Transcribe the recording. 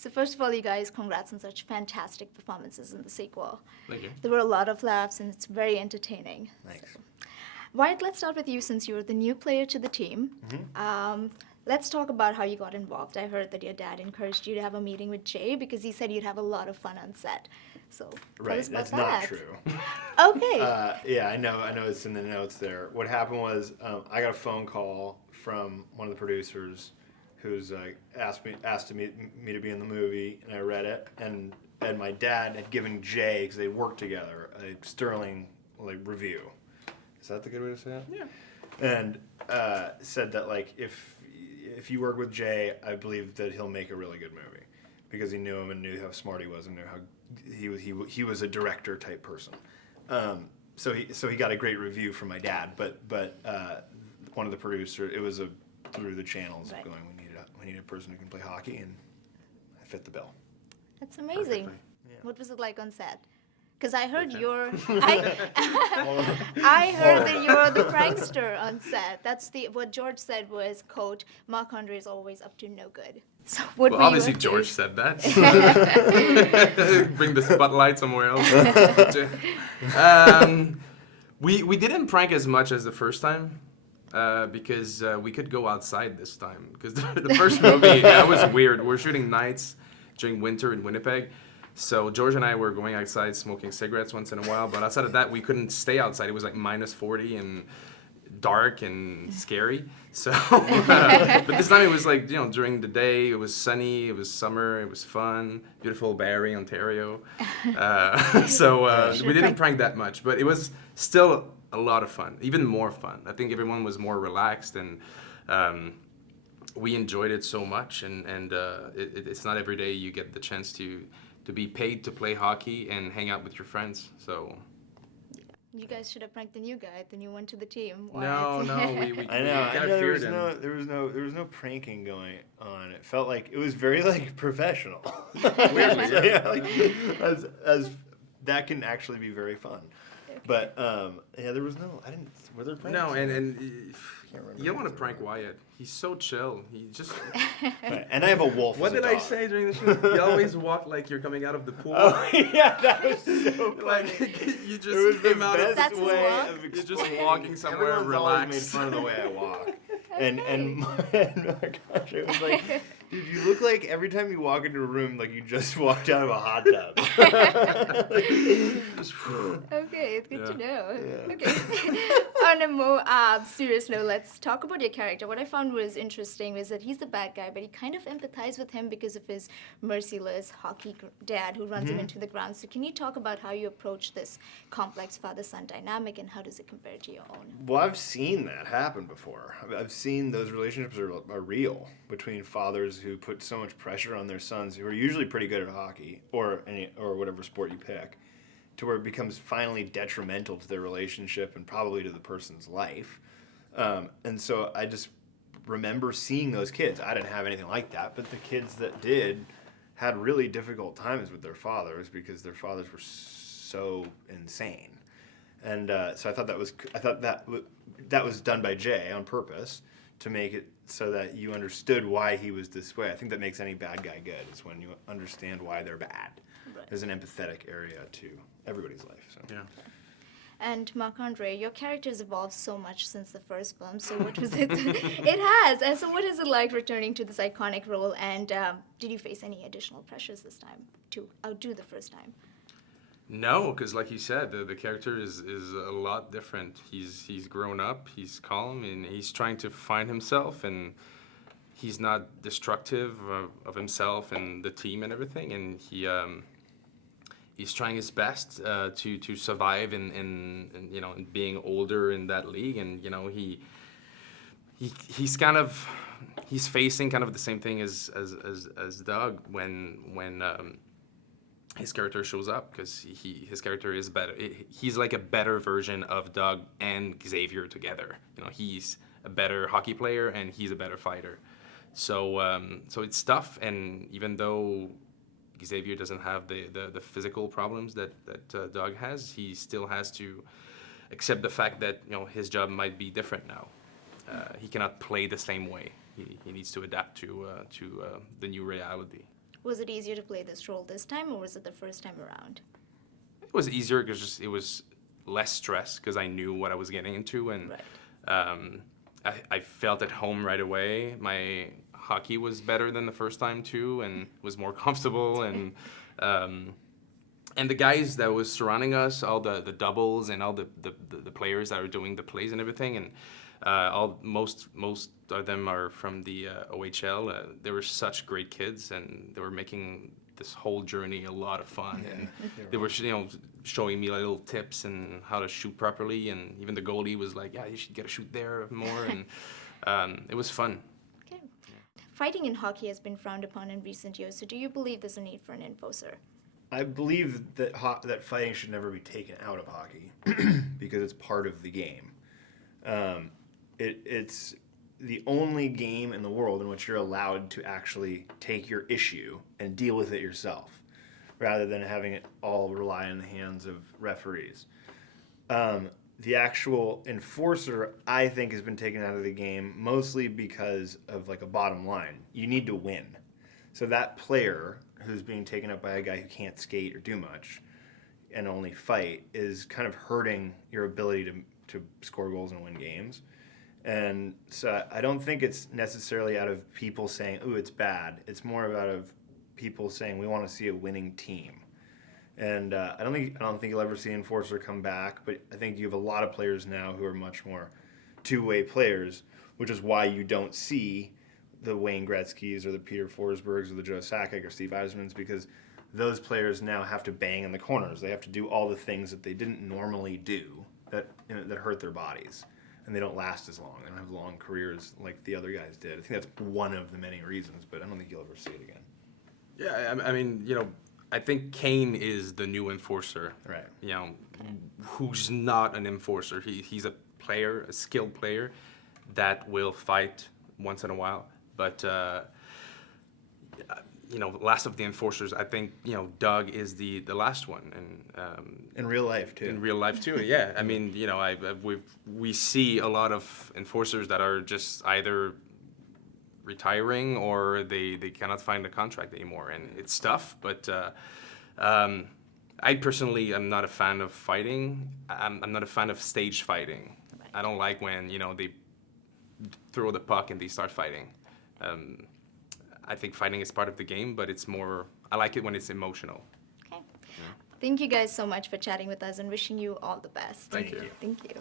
So first of all, you guys, congrats on such fantastic performances in the sequel. Thank you. There were a lot of laughs, and it's very entertaining. Thanks. So. Wyatt, let's start with you since you're the new player to the team. Let's talk about how you got involved. I heard that your dad encouraged you to have a meeting with Jay because he said you'd have a lot of fun on set. So tell us about that's that. not true. Okay. Yeah, I know it's in the notes there. What happened was I got a phone call from one of the producers who's asked me to be in the movie, and I read it, and my dad had given Jay, because they worked together, a sterling review. Is that the good way to say it? Yeah. And said that if you work with Jay, I believe that he'll make a really good movie, because he knew him and knew how smart he was and knew how he was a director type person. So he got a great review from my dad, but one of the producers, it was through the channels Right. going, we need a person who can play hockey, and I fit the bill. That's amazing. Perfectly. Yeah. What was it like on set? Because I heard Okay. you're, I heard that you're the prankster on set. That's what George said was, quote, Marc-André is always up to no good. So what Well, were obviously you up to? George said that. Bring the spotlight somewhere else. We didn't prank as much as the first time because we could go outside this time. Because the first movie, that was weird. We're shooting nights during winter in Winnipeg. So George and I were going outside smoking cigarettes once in a while, but outside of that, we couldn't stay outside. It was like -40 and dark and scary. So, but this time it was like, during the day, it was sunny, it was summer, it was fun, beautiful Barrie, Ontario. We didn't prank that much, but it was still a lot of fun, even more fun. I think everyone was more relaxed, and we enjoyed it so much, and it's not every day you get the chance to be paid to play hockey and hang out with your friends. So You guys should have pranked the new guy, the new one to the team. no, we I know. kind of there feared was him. there was no pranking going on. It felt like it was very professional. Weirdly, yeah. As that can actually be very fun. But there was no. I didn't. Were there pranks? No, and Can't remember you don't want to anything. prank Wyatt. He's so chill. He just. Right. And I have a wolf. What as a did I dog. say during the shoot? You always walk like you're coming out of the pool. Oh yeah, that was so funny. Like you It was just the came out of. best That's his way walk? of You're just explaining. walking somewhere Everyone's always made relaxed. fun of the way I walk. And Okay. oh my gosh, it was like, dude, you look like every time you walk into a room, like you just walked out of a hot tub. Okay, it's good to know. Yeah. Okay. On a more serious note, let's talk about your character. What I found was interesting was that he's the bad guy, but you kind of empathize with him because of his merciless hockey dad who runs him into the ground. So can you talk about how you approach this complex father-son dynamic, and how does it compare to your own? Well, I've seen that happen before. I've seen those relationships are real between fathers who put so much pressure on their sons, who are usually pretty good at hockey or whatever sport you pick, to where it becomes finally detrimental to their relationship and probably to the person's life. And so I just remember seeing those kids. I didn't have anything like that, but the kids that did had really difficult times with their fathers because their fathers were so insane. And so I thought that was done by Jay on purpose to make it so that you understood why he was this way. I think that makes any bad guy good, is when you understand why they're bad. Right. There's an empathetic area to everybody's life. So. Yeah. And Marc-André, your character has evolved so much since the first film. So what was it? It has. And so what is it like returning to this iconic role? And did you face any additional pressures this time to outdo the first time? No, because like you said, the character is a lot different. He's grown up, he's calm, and he's trying to find himself, and he's not destructive of himself and the team and everything, and he's trying his best to survive in being older in that league, and he's facing kind of the same thing as Doug when his character shows up, because his character is better. He's like a better version of Doug and Xavier together. He's a better hockey player and he's a better fighter. So it's tough, and even though Xavier doesn't have the physical problems that Doug has, he still has to accept the fact that his job might be different now. He cannot play the same way. He needs to adapt to the new reality. Was it easier to play this role this time, or was it the first time around? It was easier because it was less stress because I knew what I was getting into, and I felt at home right away. My hockey was better than the first time too, and was more comfortable, and the guys that was surrounding us, all the doubles and all the players that are doing the plays and everything, and most of them are from the OHL. They were such great kids, and they were making this whole journey a lot of fun, and they were showing me little tips and how to shoot properly, and even the goalie was like, yeah, you should get a shoot there more, and it was fun. Okay. Fighting in hockey has been frowned upon in recent years, so do you believe there's a need for an enforcer? I believe that that fighting should never be taken out of hockey because it's part of the game. It's the only game in the world in which you're allowed to actually take your issue and deal with it yourself, rather than having it all rely on the hands of referees. The actual enforcer, I think, has been taken out of the game mostly because of like a bottom line. You need to win. So that player who's being taken up by a guy who can't skate or do much and only fight is kind of hurting your ability to score goals and win games. And so I don't think it's necessarily out of people saying, ooh, it's bad. It's more about of people saying we want to see a winning team. And I don't think you'll ever see Enforcer come back, but I think you have a lot of players now who are much more two-way players, which is why you don't see the Wayne Gretzky's or the Peter Forsbergs or the Joe Sakic or Steve Eisman's, because those players now have to bang in the corners. They have to do all the things that they didn't normally do that hurt their bodies. And they don't last as long. They don't have long careers like the other guys did. I think that's one of the many reasons, but I don't think you'll ever see it again. Yeah, I mean, I think Kane is the new enforcer. Right. Who's not an enforcer. He's a player, a skilled player that will fight once in a while. But, last of the enforcers, I think, Doug is the last one. And in real life, too. In real life, too, yeah. I mean, we see a lot of enforcers that are just either retiring or they cannot find a contract anymore. And it's tough, but I personally am not a fan of fighting. I'm not a fan of stage fighting. Right. I don't like when, they throw the puck and they start fighting. I think fighting is part of the game, but I like it when it's emotional. Okay. Yeah. Thank you guys so much for chatting with us and wishing you all the best. Thank you. Thank you.